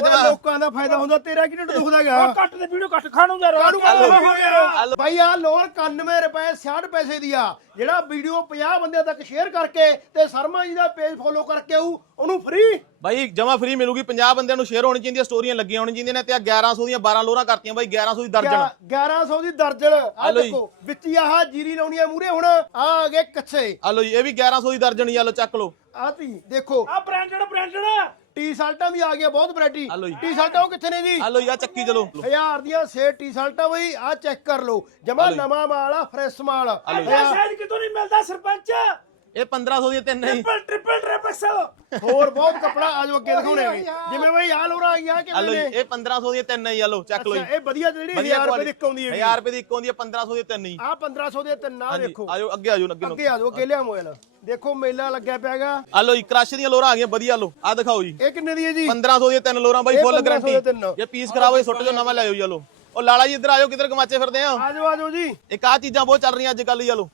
ਲੋਕਾਂ ਦਾ ਫਾਇਦਾ ਹੁੰਦਾ ਤੇਰਾ ਕੀ ਢਿੱਡ ਦੁਖਦਾ ਗਿਆ ਕੱਟ ਦੇ ਵੀਡੀਓ ਕੱਟ ਖਾਣੂ ਯਾਰ ਕਾਹਨੂੰ ਕਾਹਨੂੰ ਹੋ ਯਾਰ ਭਾਈ ਆ ਲੋਰ 91 ਰੁਪਏ 60 ਪੈਸੇ ਦੀ ਆ। ਜਿਹੜਾ ਵੀਡੀਓ 50 ਬੰਦਿਆਂ ਤੱਕ ਸ਼ੇਅਰ ਕਰਕੇ ਤੇ ਸ਼ਰਮਾ ਜੀ ਦਾ ਪੇਜ ਫੋਲੋ ਕਰਕੇ ਆਊ ਉਹਨੂੰ ਫ੍ਰੀ ਬਾਈ ਜਮਾ ਫ੍ਰੀ ਮਿਲੂਗੀ। 50 ਬੰਦਿਆਂ ਨੂੰ ਸ਼ੇਅਰ ਹੋਣੀ ਚਾਹੀਦੀ ਸਟੋਰੀਆਂ ਲੱਗੀਆਂ ਹੋਣੀ ਚਾਹੀਦੀਆਂ ਨੇ ਤੇ ਆ 1100 ਦੀਆਂ 12 ਲੋਰਾਂ ਕਰਤੀਆਂ ਬਾਈ 1100 ਦੀ ਦਰਜਨ। 1100 ਦੀ ਦਰਜਨ। ਆ। ਦੇਖੋ ਵਿੱਚ ਹੀ ਆਹ ਜੀਰੀ ਲਾਉਣੀ ਆ ਮੂਰੇ ਹੁਣ ਆ ਆ ਗਏ ਕੱਛੇ ਆ ਲੋ ਜੀ ਇਹ ਵੀ 1100 ਦੀ ਦਰਜਨ ਹੀ ਆ ਲੋ ਚੱਕ ਲੋ ਆ ਤੀ ਦੇਖੋ। ਆ ਬ੍ਰਾਂਡਡ ਬ੍ਰਾਂਡਡ ਟੀ-ਸ਼ਰਟਾਂ ਵੀ ਆ ਗਈਆਂ ਬਹੁਤ ਵੈਰਾਈਟੀ। ਆ ਲਓ ਜੀ। ਟੀ-ਸ਼ਰਟਾਂ ਉਹ ਕਿੱਥੇ ਨੇ ਜੀ? ਆ ਲੋ ਆ ਚੱਕੀ ਚਲੋ। ਹਜ਼ਾਰ ਦੀਆਂ 6 ਟੀ-ਸ਼ਰਟਾਂ ਬਈ ਆ ਚੈੱਕ ਕਰ ਲਓ। ਜਮਾ ਨਵਾਂ ਮਾਲ ਆ ਫਰੈਸ਼ ਮਾਲ ਐਡਾ ਸਾਈਜ਼ ਕਿਤੋਂ ਨਹੀਂ ਮਿਲਦਾ ਸਰਪੰਚ। ਇਹ 1500 ਦੀਆਂ ਤਿੰਨ ਨਹੀਂ ਟ੍ਰਿਪਲ ਟ੍ਰਿਪਲ ਟ੍ਰਿਪਲ ਹੋਰ ਬਹੁਤ ਕੱਪੜਾ ਆਜੋ ਅੱਗੇ ਦਿਖਾਉਣੇ ਆ ਜਿਵੇਂ ਬਈ ਆ ਲੋਰਾ ਆ ਗਿਆ ਆ ਲੋ ਨੇ ਇਹ 1500 ਦੀਆਂ ਤਿੰਨ ਹੀ ਆ ਲੋ ਚੱਕ ਲੋ ਜੀ। ਇਹ ਵਧੀਆ ਜਿਹੜੀ 1000 ਰੁਪਏ ਦੀ ਇੱਕ ਆਉਂਦੀ ਹੈ 1000 ਰੁਪਏ ਦੀ ਇੱਕ ਆਉਂਦੀ ਹੈ 1500 ਦੀ ਤਿੰਨ ਹੀ ਆ 1500 ਦੇ ਤਿੰਨ ਆ ਦੇਖੋ। ਆਜੋ ਅੱਗੇ ਆਜੋ ਅੱਗੇ ਨੂੰ ਅੱਗੇ ਆ ਜਾਓ ਅੱਗੇ ਲਿਆ ਮੋਬਾਈਲ। ਦੇਖੋ ਮੇਲਾ ਲੱਗਿਆ ਪਿਆਗਾ। ਆ ਲੋ ਜੀ ਕ੍ਰਸ਼ ਦੀਆਂ ਲੋਰਾਂ ਆ ਗਈਆਂ ਵਧੀਆ ਲੋ ਆ ਦਿਖਾਓ ਜੀ। ਇਹ ਕਿੰਨੇ ਦੀ ਹੈ ਜੀ? 1500 ਦੀਆਂ ਤਿੰਨ ਲੋਰਾਂ ਬਾਈ ਫੁੱਲ 1500 ਦੀਆਂ ਗਾਰੰਟੀ। ਜੇ ਪੀਸ ਖਰਾਬ ਹੋਏ ਸੁੱਟ ਜੋ ਨਵਾਂ ਲੈ ਆਓ ਜੀ ਆ ਲੋ ਉਹ ਲਾਲਾ ਜੀ ਇੱਧਰ ਆਇਓ ਕਿੱਧਰ ਕਮਾਚੇ ਫਿਰਦੇ ਆ? ਆ ਜਾਓ ਆ ਜਾਓ ਜੀ। ਇੱਕ ਆ ਚੀਜ਼ਾਂ ਬਹੁਤ ਚੱਲ ਰਹੀਆਂ ਅੱਜ ਕੱਲ ਹੀ ਆ ਲੋ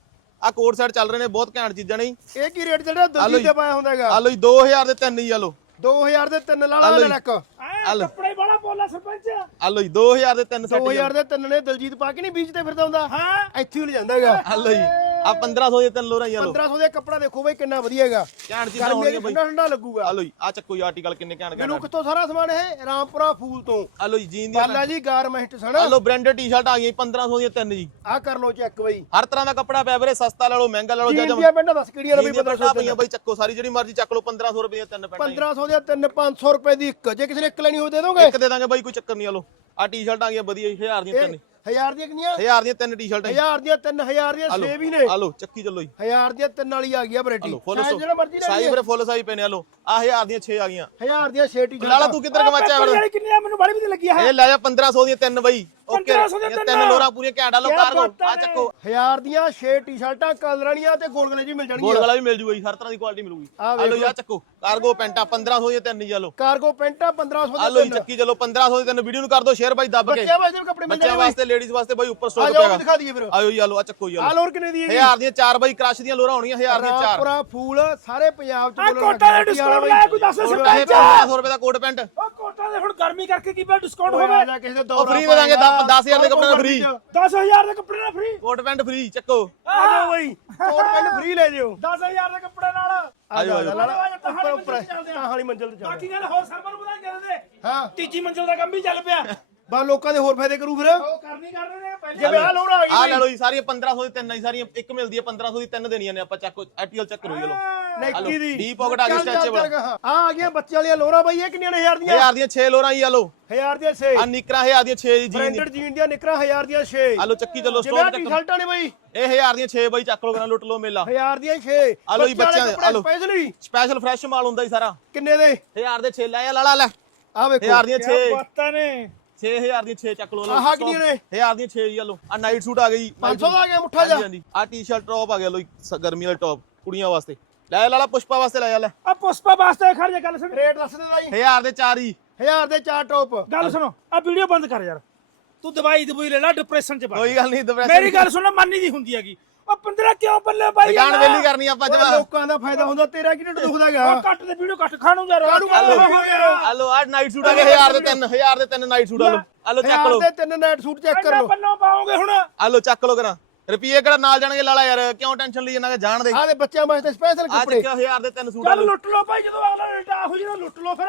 ਆ ਕੋਟ ਸੈਟ ਚੱਲ ਰਹੇ ਨੇ ਬਹੁਤ ਘੈਂਟ ਚੀਜ਼ਾਂ ਨੇ। ਇਹ ਕੀ ਰੇਟ ਜਿਹੜਾ ਜੀ। ਤੇ ਪਾਇਆ ਹੁੰਦਾ ਹੈਗਾ। ਆ ਲੋ ਜੀ 2000 ਦੇ ਤਿੰਨ ਹੀ ਆ ਲੋ 2000 ਦੇ ਤਿੰਨ ਲਾ ਆ ਲਾ। ਲੈ ਐ ਕੱਪੜੇ ਵਾਲਾ ਬੋਲਾ ਸਰਪੰਚ। ਆ ਲੋ ਜੀ 2000 ਦੇ ਤਿੰਨ ਸੈਟ 2000 ਦੇ ਤਿੰਨ ਨੇ ਦਲਜੀਤ ਪਾ ਕੇ ਨਹੀਂ ਬੀਚ ਤੇ ਫਿਰਦਾ ਹੁੰਦਾ। ਹਾਂ। ਇੱਥੇ ਹੀ ਲਿਜਾਂਦਾ ਹੈਗਾ। ਆ ਲੋ ਜੀ। ਆ 1500 ਦੇ ਤਿੰਨ ਲੋਰਾਂ ਆ ਲੋ 1500 ਦੇ ਕੱਪੜਾ ਦੇਖੋ ਬਈ ਕਿੰਨਾ ਵਧੀਆ ਹੈਗਾ। ਘੈਂਟ ਚੀਜ਼ਾਂ ਹੋਣਗੀਆਂ ਬਾਈ। ਠੰਡਾ ਠੰਡਾ ਲੱਗੂਗਾ। ਆ ਲੋ ਜੀ ਆ ਚੱਕੋ ਜੀ ਆਰਟੀਕਲ ਕਿੰਨੇ ਘੈਂਟ ਮੈਨੂੰ ਘੈਂਟ ਕਿੱਥੋਂ ਸਾਰਾ ਸਮਾਨ ਇਹ ਰਾਮਪੁਰਾ ਫੂਲ ਤੋਂ। ਆ ਲੋ ਜੀ ਜੀਨ ਦੀਆਂ ਬਾਲਾ ਜੀ ਗਾਰਮੈਂਟ ਸਣ। ਆ ਲੋ ਬ੍ਰਾਂਡਡ ਟੀ-ਸ਼ਰਟ ਆ ਗਈਆਂ ਜੀ, 1500 ਦੀਆਂ ਤਿੰਨ ਜੀ। ਆ ਕਰ ਲੋ ਚੈੱਕ ਬਈ। ਹਰ ਤਰ੍ਹਾਂ ਦਾ ਕੱਪੜਾ ਪਿਆ ਵੀਰੇ ਸਸਤਾ ਲੈ ਲਓ ਮਹਿੰਗਾ ਲੈ ਲਓ ਜਾਂ ਦੀਆਂ ਪੈਂਟਾਂ ਦੱਸ ਕਿਹੜੀਆਂ ਨੇ ਬਈ 1500 ਪਈਆਂ ਬਾਈ ਚੱਕੋ ਸਾਰੀ ਜਿਹੜੀ ਮਰਜ਼ੀ ਚੱਕ ਲਓ 1500 ਰੁਪਏ ਦੀਆਂ ਤਿੰਨ ਪੈਂਟਾਂ ਜੀ। 1500 ਦੀਆਂ ਤਿੰਨ 500 ਰੁਪਏ ਦੀ ਇੱਕ। ਜੇ ਕਿਸੇ ਨੇ ਇੱਕ ਲੈਣੀ ਹੋਵੇ ਦੇ ਦੋਗੇ? ਇੱਕ ਦੇ ਦਾਂਗੇ ਬਾਈ ਕੋਈ ਚੱਕਰ ਨਹੀਂ ਆ ਲੋ ਆ ਟੀ-ਸ਼ਰਟ ਆ ਗਈਆਂ ਵਧੀਆ ਜੀ 1000 ਦੀਆਂ ਤਿੰਨ। ਹਜ਼ਾਰ ਦੀਆਂ ਕਿੰਨੀਆਂ? 1000 ਦੀਆਂ ਤਿੰਨ ਟੀ-ਸ਼ਰਟਾਂ। ਹਜ਼ਾਰ ਦੀਆਂ ਤਿੰਨ ਹਜ਼ਾਰ ਦੀਆਂ ਆ ਲਓ ਛੇ ਵੀ ਨੇ। ਆ ਲੋ ਚੱਕੀ ਚੱਲੋ ਜੀ। ਹਜ਼ਾਰ ਦੀਆਂ ਤਿੰਨ ਵਾਲੀ ਆ ਗਈ ਆ ਵੈਰਾਈਟੀ ਫੁੱਲ ਜਿਹੜਾ ਮਰਜ਼ੀ ਲੈ ਸਾਈ ਵੀਰੇ ਫੁੱਲ ਸਾਈ ਪੈਨੇ ਆ ਲੋ ਆ 1000 ਦੀਆਂ 6 ਆ ਗਈਆਂ। ਹਜ਼ਾਰ ਦੀਆਂ ਛੇ ਟੀ ਲਾਲਾ ਤੂੰ ਕਿੱਧਰ ਕਮਾਚਾ ਕੱਪੜੇ ਵਾਲੀ ਕਿੰਨੀ ਆ? ਮੈਨੂੰ ਬੜੀ ਵਧੀਆ ਲੱਗੀ ਆ। ਇਹ ਲੈ ਜਾ 1500 ਦੀਆਂ ਤਿੰਨ ਬਾਈ। ਓਕੇ 1500 ਦੀਆਂ ਇਹ ਤਿੰਨ। ਤਿੰਨ ਲੋਰਾਂ ਪੂਰੀਆਂ ਘੈਂਟ ਲੋ ਕਿਆ ਕਾਰਗੋ ਬਾਤਾਂ ਆ ਨੇ। ਚੱਕੋ ਹਜ਼ਾਰ ਦੀਆਂ 6 ਟੀ-ਸ਼ਰਟਾਂ ਕਲਰਾਣੀਆਂ ਤੇ ਗੋਲਗਲੇ ਜੀ ਮਿਲ ਗੋਲ ਜਾਣਗੀਆਂ ਵਾਲਾ ਵੀ ਮਿਲ ਜੂਗਾ ਜੀ ਹਰ ਤਰ੍ਹਾਂ ਦੀ ਕੁਆਲਿਟੀ ਮਿਲੂਗੀ। ਆ ਲੋ ਜੀ ਆ ਚੱਕੋ। ਕਾਰਗੋ ਪੈਂਟਾ 1500 ਦੀਆਂ ਤਿੰਨ ਆ ਲੋ ਕਾਰਗੋ ਪੈਂਟਾਂ 1500 ਆ ਦੇ ਲੋ ਜੀ ਤਿੰਨ। ਚੱਕੀ ਚਲੋ 1500 ਦੀ ਤਿੰਨ। ਵੀਡੀਓ ਨੂੰ ਕਰ ਦਿਓ ਸ਼ੇਅਰ ਬਾਈ ਦੱਬ ਕੇ। ਬੱਚਿਆਂ ਵਾਸਤੇ ਵੀ ਕੱਪੜੇ ਮਿਲ ਬੱਚਿਆਂ ਜਾਣਗੇ ਵਾਸਤੇ ਲੇਡੀਜ਼ ਵਾਸਤੇ ਬਾਈ ਉੱਪਰ ਆ ਸਟਾਕ ਜਾਓ ਪਿਆਗਾ ਦਿਖਾ ਦਈਏ ਫਿਰ। ਆਇਓ ਜੀ ਆ ਲੋ ਆ ਚੱਕੋ ਜੀ ਆ ਆ ਲੋ ਲੋਰ ਕਿੰਨੇ ਦੀ ਹੈਗੀ ਹਜ਼ਾਰ ਦੀਆਂ ਚਾਰ ਬਾਈ ਕ੍ਰਸ਼ ਦੀਆਂ ਲੋਰਾਂ ਹੋਣੀਆਂ ਹਜ਼ਾਰ ਦੀਆਂ ਚਾਰ। ਰਾਮਪੁਰਾ ਫੂਲ ਸਾਰੇ ਪੰਜਾਬ ਚ ਆ ਬੋਲਣ ਕੋਟਾ ਦਾ ਗਿਆ ਡਿਸਕਾਊਂਟ ਬਈ। ਕੋਈ ਦੱਸ ਸਰਪੰਚ 1500 ਰੁਪਏ ਦਾ ਕੋਟ ਪੈਂਟ। ਉਹ ਕੋਟਾ ਦੇ ਹੁਣ ਗਰਮੀ ਕਰਕੇ ਕੀ ਬਾ ਡਿਸਕਾਊਂਟ ਹੋਵੇ? ਆ ਜਾ ਕਿਸੇ ਦੇ ਉਹ ਦੌਰਾ free ਦੇ ਦਾਂਗੇ, ਪਾਏਗਾ। ਦਸ ਹਜ਼ਾਰ ਦੇ ਕੱਪੜੇ ਨਾਲ free। 10000 ਦੇ ਕੱਪੜੇ ਨਾਲ ਫ੍ਰੀ ਕੋਟ ਪੈਂਟ ਫ੍ਰੀ ਚੱਕੋ। ਆ ਜਾਓ ਬਈ ਕੋਟ ਪੈਂਟ ਫ੍ਰੀ ਲੈ ਜਿਓ। 10000 ਦੇ ਕੱਪੜੇ ਨਾਲ। ਆ ਜਾਓ ਉੱਪਰ ਉੱਪਰ ਤੇ ਚੱਲਦੇ ਆ। ਹਾਲੀ ਮੰਜ਼ਿਲ ਤੇ ਚੱਲ ਬਾਕੀ ਗੱਲ ਹੋਰ ਸਰਵਰ ਨੂੰ ਬੁਲਾ ਕੇ ਦੇ ਹਾਂ। ਤੀਜੀ ਮੰਜ਼ਿਲ ਦਾ ਕੰਮ ਵੀ ਚੱਲ ਪਿਆ। ਬਾ ਲੋਕਾਂ ਦੇ ਹੋਰ ਫਾਇਦੇ ਕਰੂ ਫਿਰ। ਉਹ ਕਰਨੀ ਕਰ ਰਹੇ ਨੇ ਪਹਿਲੇ ਜਿਵੇਂ ਆ ਲੋੜਾ ਆ ਆ ਗਈ ਲੈ ਲਓ ਜੀ ਸਾਰੀਆਂ 1500 ਦੀ ਤਿੰਨ ਆ ਜੀ ਸਾਰੀਆਂ ਇੱਕ ਮਿਲਦੀ ਹੈ 1500 ਦੀ ਤਿੰਨ ਦੇਣੀਆਂ ਨੇ ਆਪਾਂ ਚੱਕੋ ਐਟੀਐਲ ਚੱਕ ਕਰੋ ਜੀ ਲੋ ਨਾਈਕੀ ਦੀ? ਡੀ ਪਾਕਟ ਆ ਗਈ ਹਾਂ। ਆ ਆ ਗਈਆਂ ਬੱਚੇ ਵਾਲੀਆਂ ਲੋਰਾ ਬਈ ਇਹ ਕਿੰਨੀਆਂ ਨੇ ਹਜ਼ਾਰ ਦੀਆਂ? ਹਜ਼ਾਰ ਦੀਆਂ 6 ਲੋਰਾਂ ਹੀ ਆ ਲੋ ਹਜ਼ਾਰ ਦੀਆਂ 6 ਆ ਨਿਕਰਾਂ ਹਜ਼ਾਰ ਦੀਆਂ 6 ਜੀ ਜੀਨ ਬ੍ਰਾਂਡਡ ਜੀਨ ਦੀਆਂ ਨਿਕਰਾਂ ਹਜ਼ਾਰ ਦੀਆਂ 6 ਆ ਲੋ ਚੱਕੀ ਚੱਲੋ ਸਟੋਰ ਚੱਕ ਟੀ-ਸ਼ਰਟਾਂ ਨੇ ਬਈ। ਇਹ ਹਜ਼ਾਰ ਦੀਆਂ 6 ਬਾਈ ਚੱਕ ਲੋ ਕਰਾਂ ਲੁੱਟ ਲੋ ਮੇਲਾ। ਹਜ਼ਾਰ ਦੀਆਂ 6 ਆ ਲਓ ਜੀ ਬੱਚਿਆਂ ਦੇ, ਆ ਲਓ। ਸਪੈਸ਼ਲੀ ਸਪੈਸ਼ਲ ਫਰੈਸ਼ ਮਾਲ ਹੁੰਦਾ ਜੀ ਸਾਰਾ। ਕਿੰਨੇ ਦੇ? ਹਜ਼ਾਰ ਦੇ 6 ਲੈ ਆ ਲਾਲਾ ਲੈ ਆ ਵੇਖੋ। ਹਜ਼ਾਰ ਦੀਆਂ 6 ਬਾਤਾਂ ਨੇ। 6000 ਦੀਆਂ 6 ਚੱਕ ਲੋ ਆਹ ਕਿੰਨੀਆਂ ਨੇ? ਹਜ਼ਾਰ ਦੀਆਂ 6 ਜੀ ਆ ਲੋ ਆ ਨਾਈਟ ਸੂਟ ਆ ਗਈ। ਜੀ 500 ਦਾ ਆ ਗਿਆ ਮੁੱਠਾ ਜਾ ਹਾਂਜੀ। ਆ ਟੀ-ਸ਼ਰਟ ਟੌਪ ਆ ਗਿਆ ਲੋ ਗਰਮੀ ਵਾਲਾ ਟੌਪ ਕੁੜੀਆਂ ਵਾਸਤੇ। ਲੈ ਲਾਲਾ ਪੁਸ਼ਪਾ ਵਾਸਤੇ ਲੈ ਆ ਲੈ। ਆ ਪੁਸ਼ਪਾ ਵਾਸਤੇ ਖੜ ਜਾ ਗੱਲ ਸੁਣ। ਰੇਟ ਦੱਸ ਦੇ ਬਾਈ। ਹਜ਼ਾਰ ਦੇ 4 ਹੀ। ਹਜ਼ਾਰ ਦੇ ਚਾਰ ਟੌਪ। ਗੱਲ ਸੁਣੋ ਆ ਵੀਡੀਓ ਬੰਦ ਕਰ ਯਾਰ। ਤੂੰ ਦਵਾਈ ਦਵਾਈ ਲੈ ਲੈ ਡਿਪਰੈਸ਼ਨ ਚ ਪਾ ਕੋਈ ਗੱਲ ਨਹੀਂ ਦੁਪਹਿਰ ਮੇਰੀ ਗੱਲ ਸੁਣ ਮੰਨੀ ਦੀ ਹੁੰਦੀ ਹੈਗੀ। ਉਹ 15 ਕਿਉਂ ਬੱਲੇ ਬਾਈ ਦੁਕਾਨ? ਵੇਲੀ ਕਰਨੀ ਆਪਾਂ ਜਮਾ ਲੋਕਾਂ ਦਾ ਫਾਇਦਾ ਹੁੰਦਾ ਤੇਰਾ ਕੀ ਢਿੱਡ ਦੁਖਦਾ ਗਿਆ ਉਹ ਕੱਟ ਦੇ ਵੀਡੀਓ ਕੱਟ ਖਾਣੂ ਯਾਰ। ਕਾਹਨੂੰ ਕਾਹਨੂੰ ਹਲੋ ਆ ਨਾਈਟ ਸੂਟ ਆ ਗਏ ਹਜ਼ਾਰ ਦੇ ਤਿੰਨ ਹਜ਼ਾਰ ਦੇ ਤਿੰਨ ਨਾਈਟ ਸੂਟ ਆ ਲੋ। ਆ ਲੋ ਚੱਕ ਲੋ ਦੇ ਤਿੰਨ ਨਾਈਟ ਸੂਟ ਚੈੱਕ ਕਰ ਲਓ। ਪੱਲੋਂ ਪਾਓਗੇ ਹੁਣ? ਆ ਲੋ ਚੱਕ ਲੋ ਕਰਾਂ। ਰੁਪਈਏ ਕਿਹੜਾ ਨਾਲ ਜਾਣਗੇ ਲਾਲਾ ਯਾਰ? ਕਿਉਂ ਟੈਨਸ਼ਨ ਲਈ ਜਾਂਦਾ ਜਾਣ ਦੇ। ਆਹ ਦੇ ਬੱਚਿਆਂ ਵਾਸਤੇ ਸਪੈਸ਼ਲ ਆ ਕੱਪੜੇ। ਚੱਕਿਆ ਹਜ਼ਾਰ ਦੇ ਤਿੰਨ ਸੂਟ ਆ ਚੱਲ ਲੋ ਲੁੱਟ ਲੋ ਭਾਈ ਜਦੋਂ ਅਗਲਾ ਉਲਟਾ ਹੋ ਜਿਹੜਾ ਲੁੱਟ ਲੋ ਫਿਰ।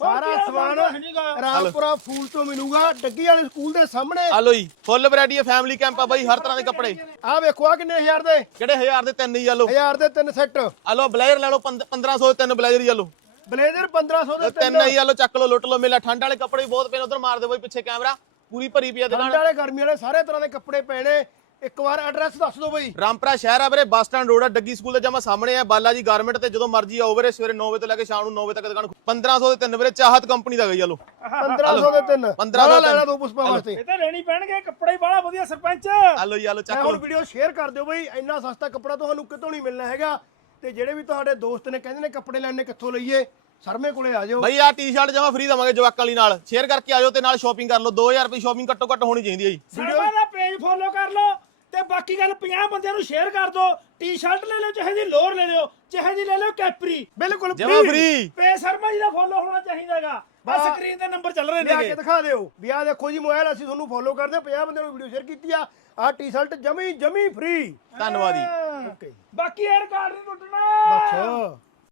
ਹੋਰ ਸਾਰਾ ਕੀ ਸਮਾਨ ਬਣਦਾ। ਰਾਮਪੁਰਾ ਫੂਲ ਤੋਂ ਮਿਲੂਗਾ ਡੱਗੀ ਵਾਲੇ ਸਕੂਲ ਦੇ ਸਾਹਮਣੇ। ਆ ਲੋ ਜੀ ਫੁੱਲ ਵੈਰਾਈਟੀ ਹੈ ਫੈਮਿਲੀ ਕੈਂਪ ਆ ਬਾਈ ਹਰ ਤਰ੍ਹਾਂ ਦੇ ਕੱਪੜੇ। ਆਹ ਵੇਖੋ ਆ ਕਿੰਨੇ ਹਜ਼ਾਰ ਦੇ? ਕਿਹੜੇ ਹਜ਼ਾਰ ਦੇ ਤਿੰਨ ਹੀ ਆ ਲੋ ਹਜ਼ਾਰ ਦੇ ਤਿੰਨ ਸੈੱਟ। ਆ ਲੋ ਬਲੇਜ਼ਰ ਲੈ ਲਓ 1500 ਦੇ ਤਿੰਨ ਬਲੇਜ਼ਰ ਹੀ ਆ ਲੋ ਬਲੇਜ਼ਰ 1500 ਦੇ ਤਿੰਨ। ਹੀ ਆ ਲੋ ਚੱਕ ਲੋ ਲੁੱਟ ਲੋ ਮੇਲਾ। ਠੰਡ ਵਾਲੇ ਕੱਪੜੇ ਵੀ ਬਹੁਤ ਪਏ ਉਧਰ ਮਾਰ ਦੇ ਬਾਈ ਪਿੱਛੇ ਕੈਮਰਾ। ਪੂਰੀ ਭਰੀ ਪਈ ਆ ਠੰਡ ਦੁਕਾਨ ਵਾਲੇ ਗਰਮੀ ਵਾਲੇ ਸਾਰੇ ਤਰ੍ਹਾਂ ਦੇ ਕੱਪੜੇ ਪੈਣੇ ਇੱਕ ਵਾਰ ਐਡਰੈਸ ਦੱਸ ਦਿਓ ਬਈ। ਰਾਮਪੁਰਾ ਸ਼ਹਿਰ ਆ ਵੀਰੇ ਬੱਸ ਸਟੈਂਡ ਰੋਡ ਆ ਡੱਗੀ ਸਕੂਲ ਦੇ ਜਮਾ ਸਾਹਮਣੇ ਆ। ਬਾਲਾ ਜੀ ਗਾਰਮੈਂਟ ਤੇ ਜਦੋਂ ਮਰਜ਼ੀ ਆਓ ਵੀਰੇ ਸਵੇਰੇ 9 ਵਜੇ ਤੋਂ ਲੈ ਕੇ ਸ਼ਾਮ ਨੂੰ 9 ਵਜੇ ਤੱਕ ਦੁਕਾਨ 1500 ਦੇ ਤਿੰਨ ਵੀਰੇ ਚਾਹਤ ਕੰਪਨੀ ਦਾ ਗਈ ਆ ਲੋ 1500 ਦੇ ਤਿੰਨ। 1500 ਦੇ ਲੈਣਾ। ਦੋ ਪੁਸ਼ਪਾ ਵਾਸਤੇ। ਇਹ ਤਾਂ ਲੈਣੀ ਪੈਣਗੇ ਕੱਪੜੇ ਹੀ ਬਾਹਲਾ ਵਧੀਆ ਸਰਪੰਚ। ਆ ਲੋ ਜੀ ਆ ਲੋ ਮੈਂ ਚੱਕ। ਹੁਣ ਲੋ ਵੀਡੀਓ ਸ਼ੇਅਰ ਕਰ ਦਿਓ ਬਈ ਇੰਨਾ ਸਸਤਾ ਕੱਪੜਾ ਤੁਹਾਨੂੰ ਕਿਤੋਂ ਨਹੀਂ ਮਿਲਣਾ ਹੈਗਾ। ਤੇ ਜਿਹੜੇ ਵੀ ਤੁਹਾਡੇ ਦੋਸਤ ਨੇ ਕਹਿੰਦੇ ਨੇ ਕੱਪੜੇ ਲੈਣੇ ਕਿੱਥੋਂ ਲਈਏ? ਸਰਮੇ ਕੋਲੇ ਆ ਜਾਓ। ਬਾਈ ਆ ਟੀ-ਸ਼ਰਟ ਜਮਾ ਫ੍ਰੀ ਦਵਾਂਗੇ ਜਵਾਕਾਂ ਵਾਲੀ ਨਾਲ। ਸ਼ੇਅਰ ਕਰਕੇ ਆਜੋ ਤੇ ਨਾਲ ਸ਼ਾਪਿੰਗ ਕਰ ਲਓ। 2000 ਰੁਪਏ ਸ਼ਾਪਿੰਗ ਘੱਟੋ ਘੱਟ ਹੋਣੀ ਚਾਹੀਦੀ ਹੈ ਜੀ। ਸਰਵਾ ਦਾ ਪੇਜ ਫੋਲੋ ਕਰ ਲਓ। ਤੇ ਬਾਕੀ ਗੱਲ 50 ਬੰਦਿਆਂ ਨੂੰ ਸ਼ੇਅਰ ਕਰ ਦਿਓ। ਟੀ-ਸ਼ਰਟ ਲੈ ਲਓ ਚਾਹੇ ਜੀ ਲੋਅਰ ਲੈ ਲਿਓ ਚਾਹੇ ਜੀ ਲੈ ਲਿਓ ਕੈਪਰੀ। ਬਿਲਕੁਲ ਜਮਾ ਫ੍ਰੀ ਪੇ ਸ਼ਰਮਾ ਜੀ ਦਾ ਫੋਲੋ ਹੋਣਾ ਚਾਹੀਦਾਗਾ ਆ ਸਕਰੀਨ ਤੇ ਨੰਬਰ ਚੱਲ ਰਹੇ ਲਿਆ ਨੇਗੇ। ਕੇ ਦਿਖਾ ਦਿਓ ਵੀ ਆ ਦੇਖੋ ਜੀ ਮੋਬਾਈਲ ਅਸੀਂ ਤੁਹਾਨੂੰ ਫੋਲੋ ਕਰਦੇ ਹਾਂ। 50 ਬੰਦਿਆਂ ਨੂੰ ਵੀਡੀਓ ਸ਼ੇਅਰ ਕੀਤੀ ਆ। ਆ ਟੀ-ਸ਼ਰਟ ਜਮੀ ਜਮੀ ਫ੍ਰੀ ਧੰਨਵਾਦ ਜੀ। ਓਕੇ ਬਾਕੀ ਇਹ ਰਿਕਾਰਡ ਨਹੀਂ ਟੁੱਟਣਾ। ਬਸ।